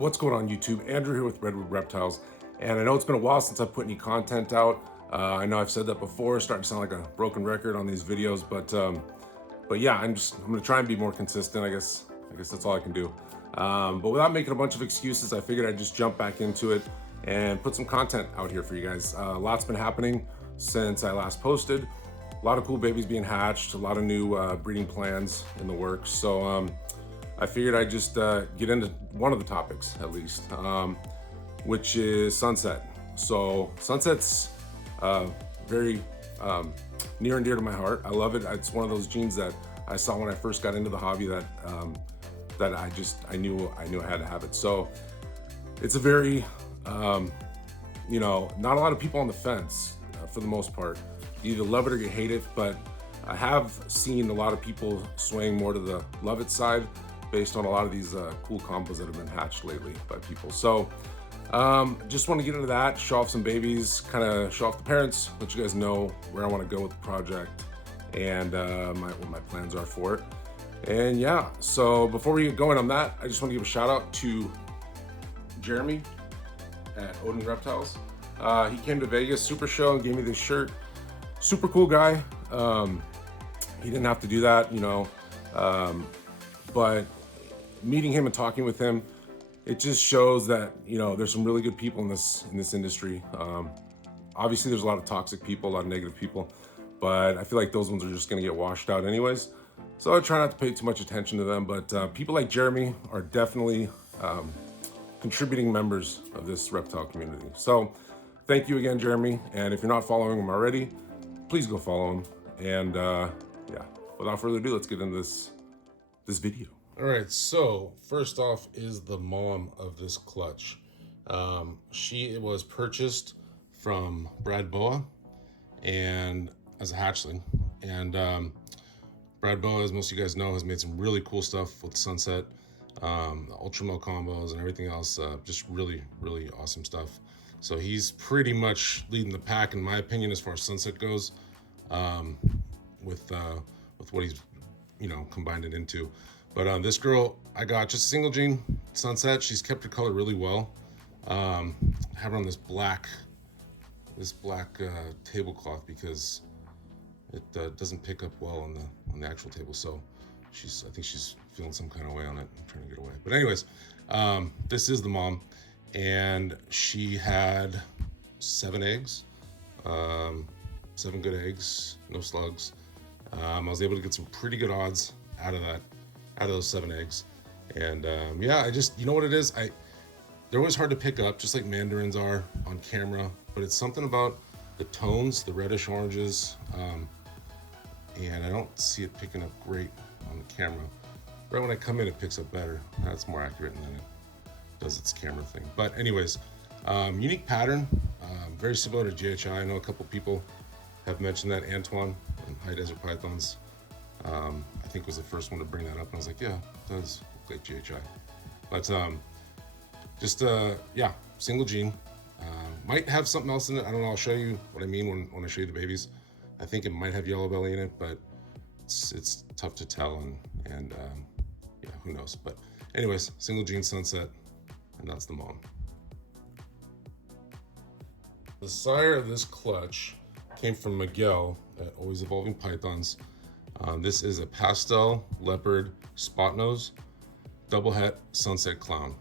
What's going on YouTube? Andrew here with Redwood Reptiles, and I know it's been a while since I've put any content out. I know I've said that before, starting to sound like a broken record on these videos, but yeah, I'm gonna try and be more consistent. I guess that's all I can do. But without making a bunch of excuses, I figured I'd just jump back into it and put some content out here for you guys. A lot's been happening since I last posted. A lot of cool babies being hatched, a lot of new breeding plans in the works. So I figured I'd just get into one of the topics at least, which is sunset. So sunset's very near and dear to my heart. I love it. It's one of those genes that I saw when I first got into the hobby that I knew I had to have it. So it's a very, not a lot of people on the fence for the most part. You either love it or you hate it, but I have seen a lot of people swaying more to the love it side based on a lot of these cool combos that have been hatched lately by people. So just want to get into that, show off some babies, kind of show off the parents, let you guys know where I want to go with the project and what my plans are for it. And yeah, so before we get going on that, I just want to give a shout out to Jeremy at Odin Reptiles. He came to Vegas Super Show and gave me this shirt. Super cool guy. He didn't have to do that, but meeting him and talking with him, it just shows that there's some really good people in this industry. Obviously there's a lot of toxic people, a lot of negative people, but I feel like those ones are just going to get washed out anyways, so I try not to pay too much attention to them. But people like Jeremy are definitely contributing members of this reptile community. So thank you again, Jeremy, and if you're not following him already, please go follow him. And yeah, without further ado, let's get into this video. All right, so first off is the mom of this clutch. She was purchased from Brad Boa and as a hatchling. And Brad Boa, as most of you guys know, has made some really cool stuff with Sunset, the ultra mill combos and everything else. Just really, really awesome stuff. So he's pretty much leading the pack, in my opinion, as far as Sunset goes, with what he's combined it into. But this girl, I got just a single gene Sunset. She's kept her color really well. I have her on this black tablecloth because it doesn't pick up well on the actual table. So I think she's feeling some kind of way on it. I'm trying to get away. But anyways, this is the mom, and she had 7 eggs, 7 good eggs, no slugs. I was able to get some pretty good odds out of those 7 eggs. And yeah, you know what it is? They're always hard to pick up, just like mandarins are on camera, but it's something about the tones, the reddish oranges, and I don't see it picking up great on the camera. Right when I come in, it picks up better. That's more accurate than it does its camera thing. But anyways, unique pattern, very similar to GHI. I know a couple people have mentioned that. Antoine and High Desert Pythons, I think was the first one to bring that up, and I was like, yeah, it does look like GHI. But yeah, single gene. Might have something else in it. I don't know. I'll show you what I mean when I show you the babies. I think it might have yellow belly in it, but it's tough to tell, and yeah, who knows. But anyways, single gene Sunset, and that's the mom. The sire of this clutch came from Miguel at Always Evolving Pythons. This is a pastel leopard spot nose double het Sunset clown.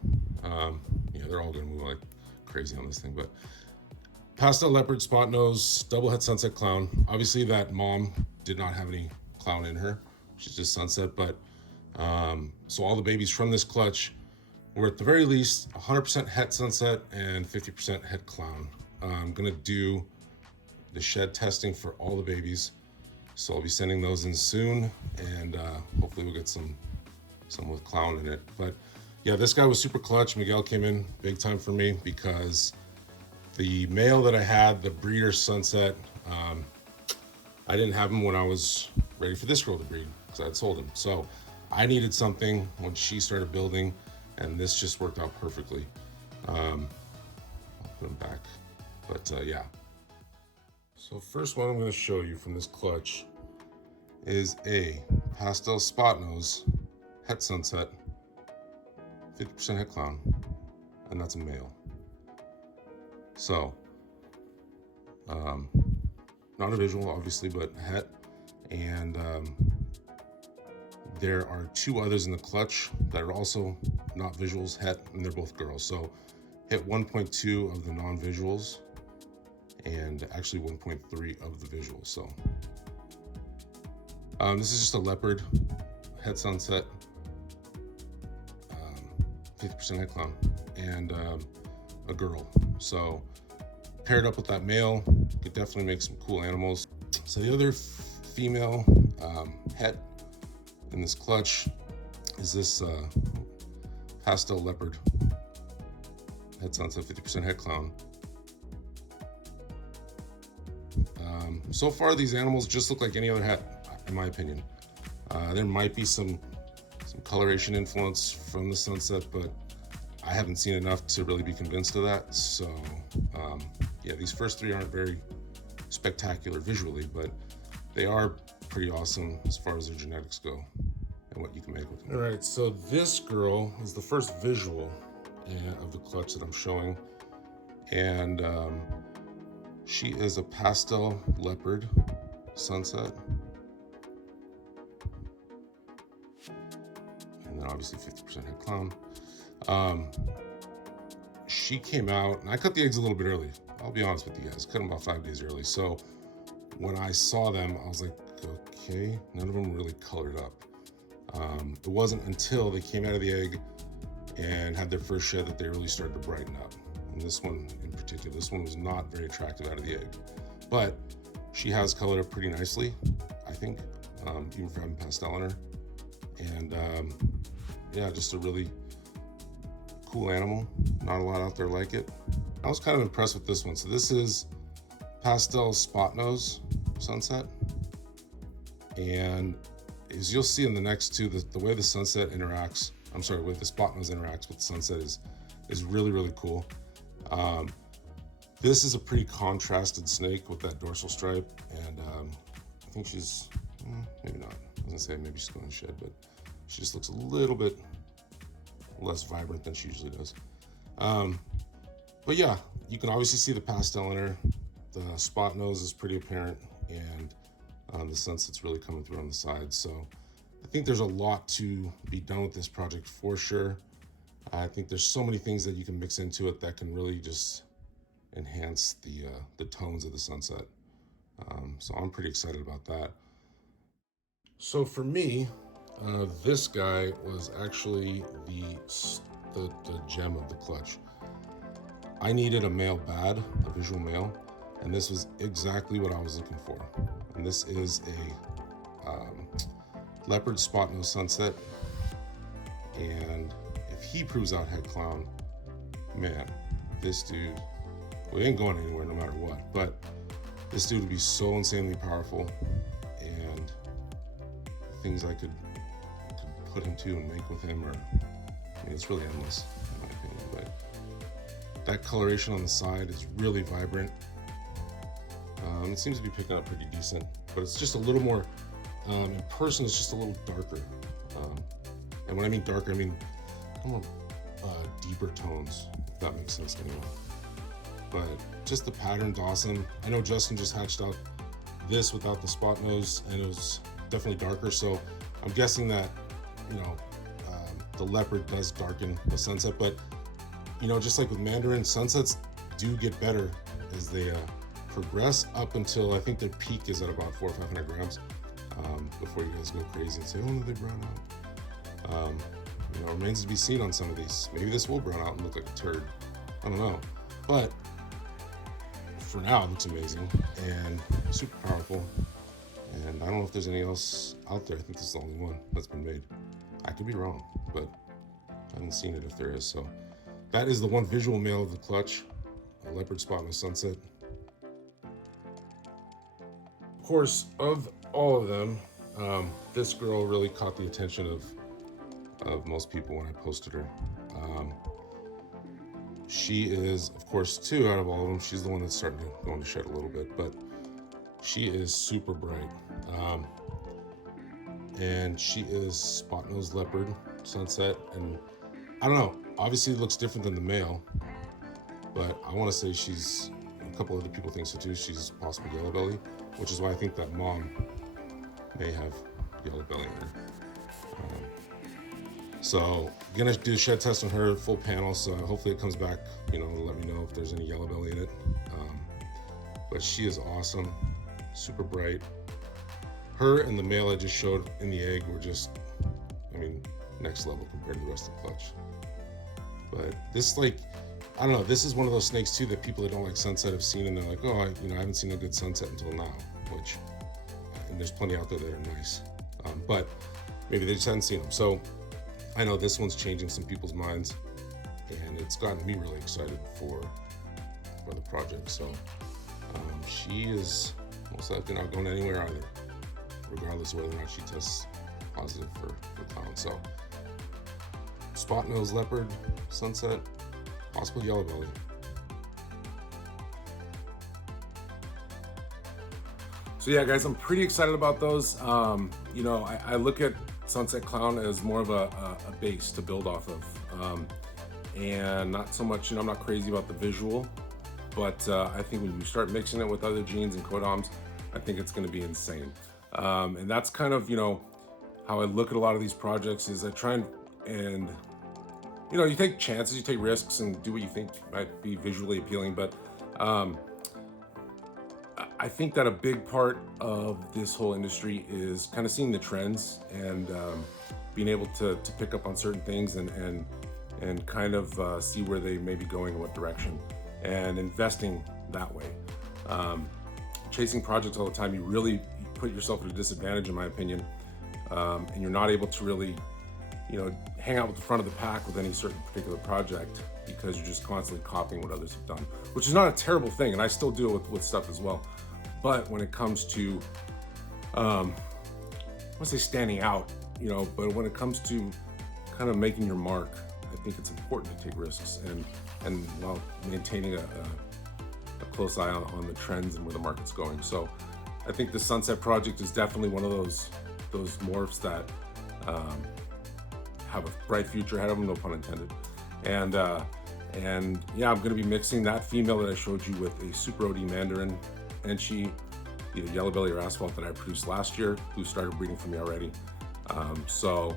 Yeah, they're all gonna move like crazy on this thing, but pastel leopard spot nose double het Sunset clown. Obviously that mom did not have any clown in her. She's just Sunset, but so all the babies from this clutch were at the very least 100% het Sunset and 50% het clown. I'm gonna do the shed testing for all the babies, so I'll be sending those in soon, and hopefully we'll get some with clown in it. But yeah, this guy was super clutch. Miguel came in big time for me because the male that I had, the breeder Sunset, I didn't have him when I was ready for this girl to breed because I had sold him. So I needed something when she started building, and this just worked out perfectly. I'll put him back, but yeah. So first one I'm going to show you from this clutch is a pastel spot nose het Sunset, 50% het clown. and that's a male. So, not a visual, obviously, but het. And there are 2 others in the clutch that are also not visuals, het, and they're both girls. So hit 1.2 of the non-visuals and actually 1.3 of the visuals. So this is just a leopard, het sunset, 50% het clown, and a girl. So paired up with that male, could definitely make some cool animals. So the other female het in this clutch is this pastel leopard, het sunset, 50% het clown. So far, these animals just look like any other het, in my opinion. There might be some coloration influence from the sunset, but I haven't seen enough to really be convinced of that. So yeah, these first 3 aren't very spectacular visually, but they are pretty awesome as far as their genetics go and what you can make with them. All right, so this girl is the first visual of the clutch that I'm showing, and she is a pastel leopard sunset, and then obviously 50% het clown. She came out, and I cut the eggs a little bit early. I'll be honest with you guys, cut them about 5 days early. So when I saw them, I was like, okay, none of them really colored up. It wasn't until they came out of the egg and had their first shed that they really started to brighten up. And this one in particular, this one was not very attractive out of the egg, but she has colored up pretty nicely, I think, even for having pastel in her. And yeah, just a really cool animal. Not a lot out there like it. I was kind of impressed with this one. So this is pastel spot nose sunset, and as you'll see in the next 2, the way the sunset interacts, I'm sorry, with the spot nose interacts with the sunset is really, really cool. This is a pretty contrasted snake with that dorsal stripe, and I think she's, maybe not. I was gonna say maybe she's going to shed, but she just looks a little bit less vibrant than she usually does. But yeah, you can obviously see the pastel in her. The spot nose is pretty apparent, and the sunset's really coming through on the sides. So I think there's a lot to be done with this project for sure. I think there's so many things that you can mix into it that can really just enhance the tones of the sunset. So I'm pretty excited about that. So for me, this guy was actually the gem of the clutch. I needed a male bad, a visual male, and this was exactly what I was looking for. And this is a leopard spot nose sunset, and if he proves out het clown, man, this dude, we ain't going anywhere no matter what, but this dude would be so insanely powerful, and things I could put him to and make with him, or I mean, it's really endless in my opinion. But that coloration on the side is really vibrant. It seems to be picking up pretty decent, but it's just a little more, in person it's just a little darker. And when I mean darker, I mean more deeper tones, if that makes sense to anyone. But just the pattern's awesome. I know Justin just hatched out this without the spot nose, and it was definitely darker, so I'm guessing that, you know, the leopard does darken the sunset. But you know, just like with Mandarin, sunsets do get better as they progress up until I think their peak is at about 400 or 500 grams, before you guys go crazy and say, oh no, they brown out. You know, remains to be seen on some of these. Maybe this will brown out and look like a turd, I don't know, but for now it looks amazing and super powerful. And I don't know if there's any else out there. I think this is the only one that's been made. I could be wrong, but I haven't seen it if there is. So that is the one visual male of the clutch, a leopard spot nose sunset. Of course, of all of them, this girl really caught the attention of most people when I posted her. She is, of course, 2 out of all of them. She's the one that's starting to go into shed a little bit, but she is super bright. And she is spot nose leopard sunset, and I don't know, Obviously it looks different than the male, but I want to say she's, a couple other people think so too, she's possibly yellow belly, which is why I think that mom may have yellow belly in her. So gonna do a shed test on her, full panel, so hopefully it comes back, to let me know if there's any yellow belly in it. But she is awesome, super bright. Her and the male I just showed in the egg were just, next level compared to the rest of the clutch. But this, I don't know, this is one of those snakes too that people that don't like sunset have seen, and they're like, oh, I haven't seen a good sunset until now, and there's plenty out there that are nice. But maybe they just hadn't seen them. So I know this one's changing some people's minds, and it's gotten me really excited for the project. So she is most likely not going anywhere either, regardless of whether or not she tests positive for clown. So spot nose leopard, sunset, possible yellow belly. So yeah, guys, I'm pretty excited about those. I look at sunset clown as more of a base to build off of, and not so much, I'm not crazy about the visual, but I think when you start mixing it with other genes and codoms, I think it's going to be insane. And that's kind of, how I look at a lot of these projects is I try and you take chances, you take risks, and do what you think might be visually appealing. But I think that a big part of this whole industry is kind of seeing the trends and being able to pick up on certain things and kind of see where they may be going in what direction, and investing that way. Chasing projects all the time, you really put yourself at a disadvantage, in my opinion, and you're not able to really hang out with the front of the pack with any certain particular project, because you're just constantly copying what others have done, which is not a terrible thing, and I still do it with stuff as well. But when it comes to, I want to say standing out, but when it comes to kind of making your mark, I think it's important to take risks and while maintaining a close eye on the trends and where the market's going. So I think the Sunset project is definitely one of those morphs that have a bright future ahead of them, no pun intended. And yeah, I'm going to be mixing that female that I showed you with a Super OD Mandarin Enchi, either yellow belly or asphalt, that I produced last year, who started breeding for me already. So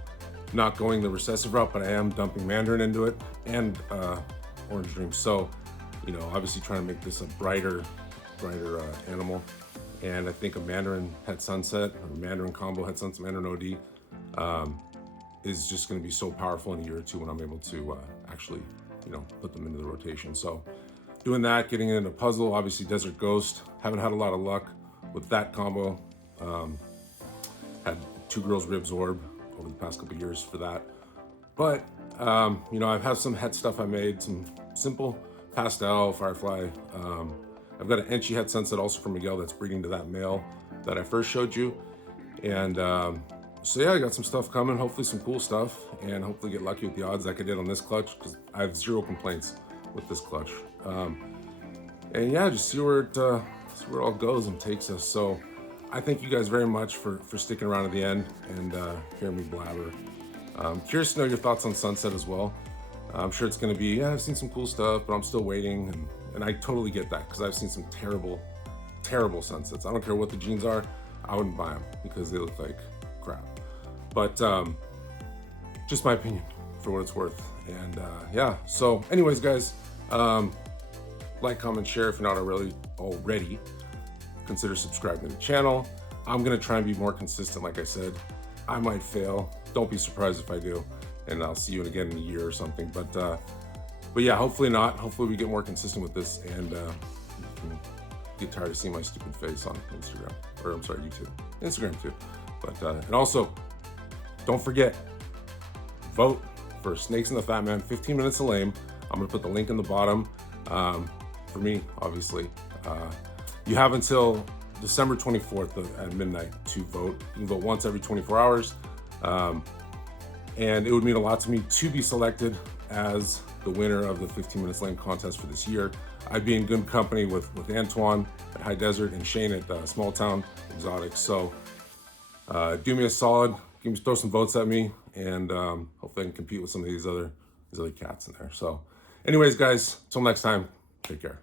not going the recessive route, but I am dumping Mandarin into it, and Orange Dream. So obviously trying to make this a brighter animal. And I think a Mandarin Het Sunset, or Mandarin combo Het Sunset Mandarin OD, is just going to be so powerful in a year or two when I'm able to actually, put them into the rotation. So doing that, getting into puzzle, obviously Desert Ghost. Haven't had a lot of luck with that combo. Had 2 Girls Ribs Orb over the past couple years for that. But, I've had some het stuff I made, some simple pastel, firefly. I've got an Enchi Het Sunset also from Miguel that's breeding to that male that I first showed you. And so yeah, I got some stuff coming, hopefully some cool stuff, and hopefully get lucky with the odds like I did on this clutch, because I have 0 complaints with this clutch. And yeah, just see where it all goes and takes us. So I thank you guys very much for sticking around to the end and hearing me blabber. I'm curious to know your thoughts on Sunset as well. I'm sure it's going to be, I've seen some cool stuff, but I'm still waiting. And I totally get that, because I've seen some terrible Sunsets. I don't care what the genes are, I wouldn't buy them because they look like crap. But just my opinion for what it's worth. And yeah, so anyways, guys, like, comment, share if you're not already. Consider subscribing to the channel. I'm gonna try and be more consistent. Like I said, I might fail. Don't be surprised if I do, and I'll see you again in a year or something. But yeah, hopefully not. Hopefully we get more consistent with this, and you can get tired of seeing my stupid face on Instagram, or I'm sorry, YouTube, Instagram too. But and also, don't forget, vote for Snakes and the Fat Man, 15 minutes of lame. I'm gonna put the link in the bottom. For me, obviously. You have until December 24th at midnight to vote. You can vote once every 24 hours. And it would mean a lot to me to be selected as the winner of the 15 Minutes Lame contest for this year. I'd be in good company with Antoine at High Desert and Shane at Small Town Exotics. So do me a solid, throw some votes at me, and hopefully I can compete with some of these other these other cats in there. So anyways, guys, till next time, take care.